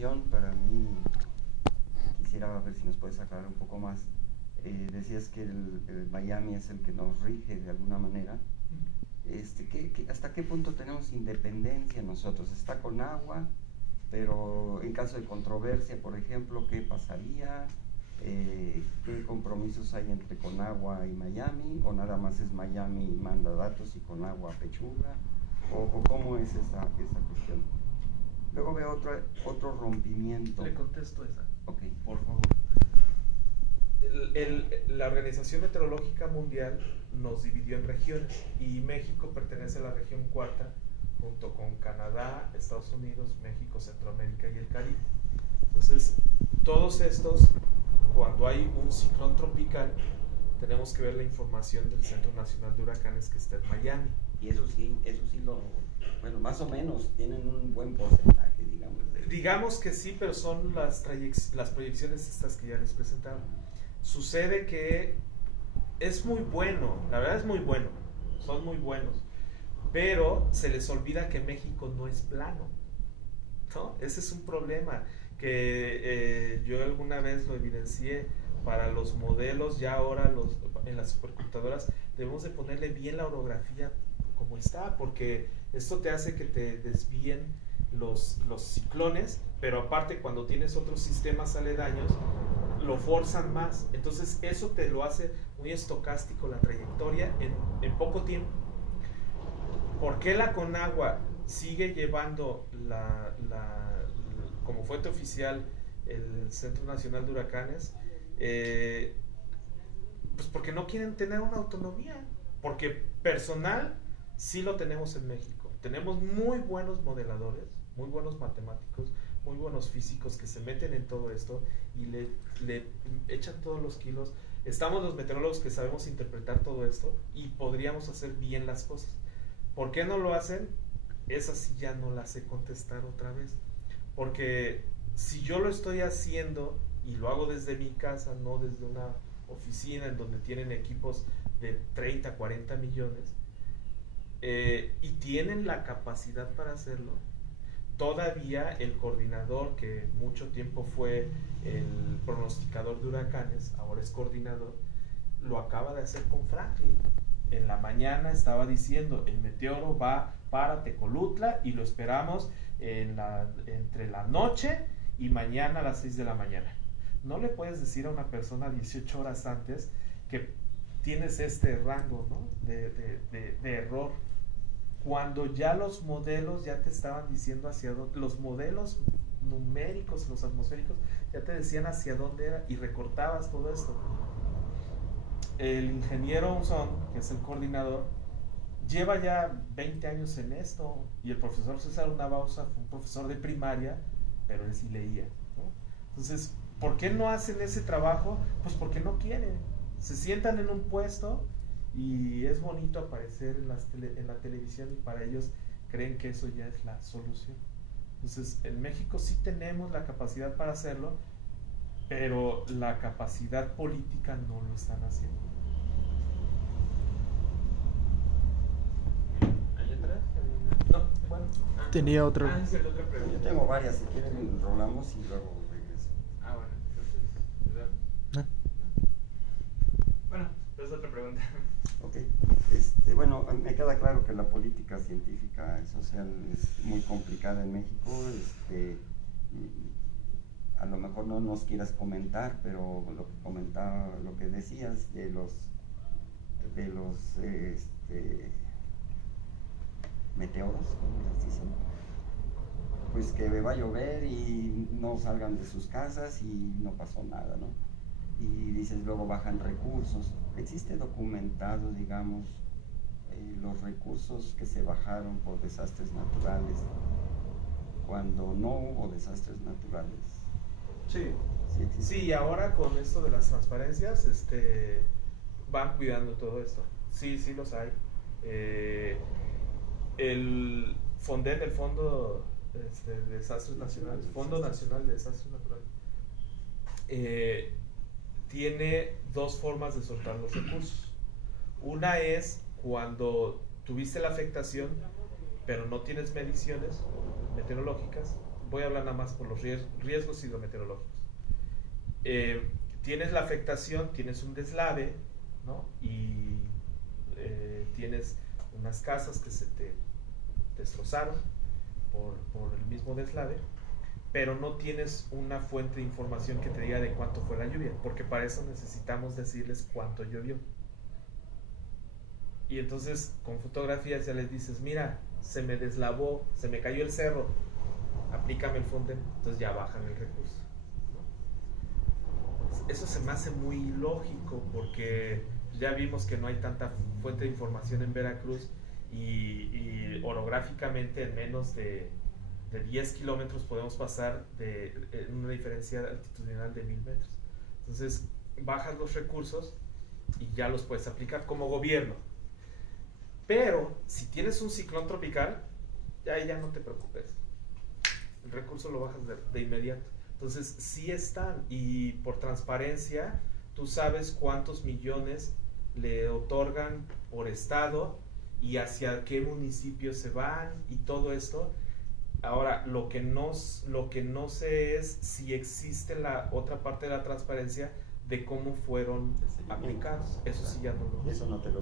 extensión, para mí, quisiera ver si nos puedes aclarar un poco más. Decías que el Miami es el que nos rige de alguna manera. ¿Hasta qué punto tenemos independencia nosotros? Está con agua, pero en caso de controversia, por ejemplo, ¿qué pasaría? ¿Qué compromisos hay entre Conagua y Miami? ¿O nada más es Miami y manda datos y Conagua pechuga? ¿O cómo es esa cuestión? Luego veo otro rompimiento. Le contesto esa. Ok. Por favor. La Organización Meteorológica Mundial nos dividió en regiones y México pertenece a la región cuarta junto con Canadá, Estados Unidos, México, Centroamérica y el Caribe. Entonces, todos estos, cuando hay un ciclón tropical, tenemos que ver la información del Centro Nacional de Huracanes que está en Miami. Y eso sí bueno, más o menos tienen un buen porcentaje, digamos. Digamos que sí, pero son las proyecciones estas que ya les presentaba. Sucede que es muy bueno, la verdad es muy bueno, son muy buenos, pero se les olvida que México no es plano, ¿no? Ese es un problema que yo alguna vez lo evidencié. Para los modelos, ya ahora en las supercomputadoras debemos de ponerle bien la orografía como está, porque esto te hace que te desvíen los ciclones, pero aparte cuando tienes otros sistemas aledaños lo forzan más, entonces eso te lo hace muy estocástico la trayectoria en poco tiempo. ¿Por qué la Conagua sigue llevando como fuente oficial el Centro Nacional de Huracanes? Pues porque no quieren tener una autonomía, porque personal sí lo tenemos en México. Tenemos muy buenos modeladores, muy buenos matemáticos, muy buenos físicos que se meten en todo esto y le echan todos los kilos. Estamos los meteorólogos que sabemos interpretar todo esto y podríamos hacer bien las cosas. ¿Por qué no lo hacen? Esa sí ya no la sé contestar otra vez, porque si yo lo estoy haciendo y lo hago desde mi casa, no desde una oficina en donde tienen equipos de 30, 40 millones, y tienen la capacidad para hacerlo, todavía el coordinador, que mucho tiempo fue el pronosticador de huracanes, ahora es coordinador, lo acaba de hacer con Franklin. En la mañana estaba diciendo, el meteoro va para Tecolutla y lo esperamos entre la noche y mañana a las 6 de la mañana. No le puedes decir a una persona 18 horas antes que tienes este rango, ¿no? de error, cuando ya los modelos ya te estaban diciendo hacia dónde, los modelos numéricos, los atmosféricos, ya te decían hacia dónde era y recortabas todo esto. El ingeniero Unzón, que es el coordinador, lleva ya 20 años en esto, y el profesor César Unabausa fue un profesor de primaria, pero él sí leía, ¿no? Entonces, ¿por qué no hacen ese trabajo? Pues porque no quieren. Se sientan en un puesto y es bonito aparecer en la televisión y para ellos creen que eso ya es la solución. Entonces, en México sí tenemos la capacidad para hacerlo, pero la capacidad política no lo están haciendo. ¿Hay otras? No, bueno. Tenía otra. Sí, cierto, otra pregunta. Yo tengo varias, si quieren rolamos y luego regreso. Bueno, entonces, ¿verdad? No. Bueno, entonces otra pregunta. Ok, bueno, me queda claro que la política científica y social es muy complicada en México. A lo mejor no nos quieras comentar, pero lo que decías de los meteoros, como les dicen, pues que va a llover y no salgan de sus casas y no pasó nada, ¿no? Y dices, luego bajan recursos. ¿Existe documentado, digamos, los recursos que se bajaron por desastres naturales cuando no hubo desastres naturales? Sí, Sí existe. sí, ahora con esto de las transparencias, van cuidando todo esto. Sí, sí los hay. El FONDEN, el Fondo de Desastres Nacionales, Fondo Nacional de Desastres Naturales, tiene dos formas de soltar los recursos. Una es cuando tuviste la afectación, pero no tienes mediciones meteorológicas, voy a hablar nada más por los riesgos hidrometeorológicos. Tienes la afectación, tienes un deslave, ¿no? Y tienes unas casas que se te destrozaron por el mismo deslave, pero no tienes una fuente de información que te diga de cuánto fue la lluvia, porque para eso necesitamos decirles cuánto llovió. Y entonces con fotografías ya les dices, mira, se me deslavó, se me cayó el cerro, aplícame el Fonden, entonces ya bajan el recurso, ¿no? Eso se me hace muy lógico, porque ya vimos que no hay tanta fuente de información en Veracruz, y orográficamente en menos de 10 kilómetros podemos pasar en una diferencia altitudinal de 1000 metros. Entonces bajas los recursos y ya los puedes aplicar como gobierno. Pero si tienes un ciclón tropical, ya no te preocupes, el recurso lo bajas de inmediato. Entonces sí están, y por transparencia tú sabes cuántos millones le otorgan por estado y hacia qué municipios se van y todo esto. Ahora, lo que no sé es si existe la otra parte de la transparencia de cómo fueron aplicados. Eso sí ya no lo sé. Eso no te lo